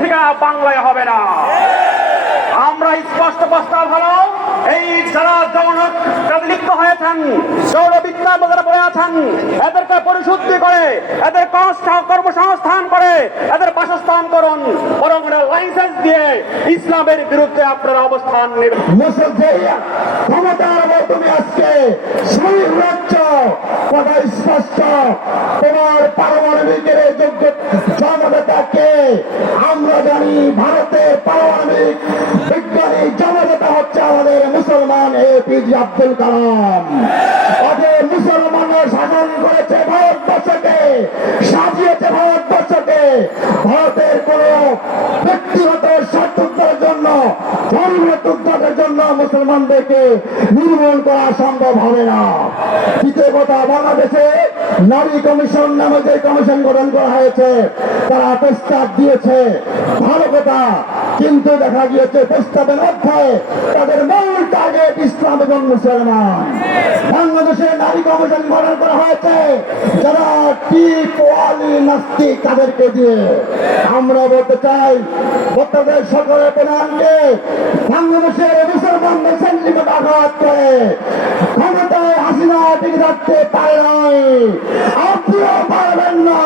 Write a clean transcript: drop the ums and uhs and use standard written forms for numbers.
ঠিকানা বাংলায় হবে না। আমরা স্পষ্ট প্রস্তাব হলো, এই যারা যৌন লিপ্ত হয়েছেন, যৌন বিদ্যার মধ্যে পড়ে আছেন, এদেরকে পরিশুদ্ধি করে, এদের কর্মসংস্থান করে, এদের বাসস্থান করুন, বরং লাইসেন্স দিয়ে ইসলামের বিরুদ্ধে আপনারা অবস্থান নেবেন। ক্ষমতার তুমি আজকে শহীদ রাজ্য কথা স্পষ্ট, তোমার পারমাণবিকের যোগ্য জননেতাকে আমরা জানি। ভারতের পারমাণবিক বিজ্ঞানী জননেতা হচ্ছে আমাদের মুসলমান এপিজে আব্দুল কালাম। অতএব মুসলমানরা শাসন করেছে ভারতবর্ষকে, সাজিয়েছে ভারতবর্ষকে। ভারতের কোন ব্যক্তিগত স্বার্থের জন্য, ধর্মের জন্য মুসলমানদেরকে নির্মূল করা সম্ভব হবে না। দ্বিতীয় কথা, বাংলাদেশে নারী কমিশন নামে যে কমিশন গঠন করা হয়েছে, তারা প্রস্তাব দিয়েছে, ভালো কথা, কিন্তু দেখা গিয়েছে প্রস্তাবের মধ্যে তাদের মূল টার্গেট ইসলাম এবং মুসলমান। বাংলাদেশে নারী কমিশন গঠন করা হয়েছে যারা টিপ ওয়ালি নাস্তিক, তাদেরকে দিয়ে। আমরা বলতে চাই, বাংলাদেশ সরকারের প্রধানকে বাংলাদেশের মুসলমানদের সেন্টিমেন্ট আঘাত করে ক্ষমতায় হাসিনা টিকে থাকতে পারে নাই, আপনিও পারবেন না।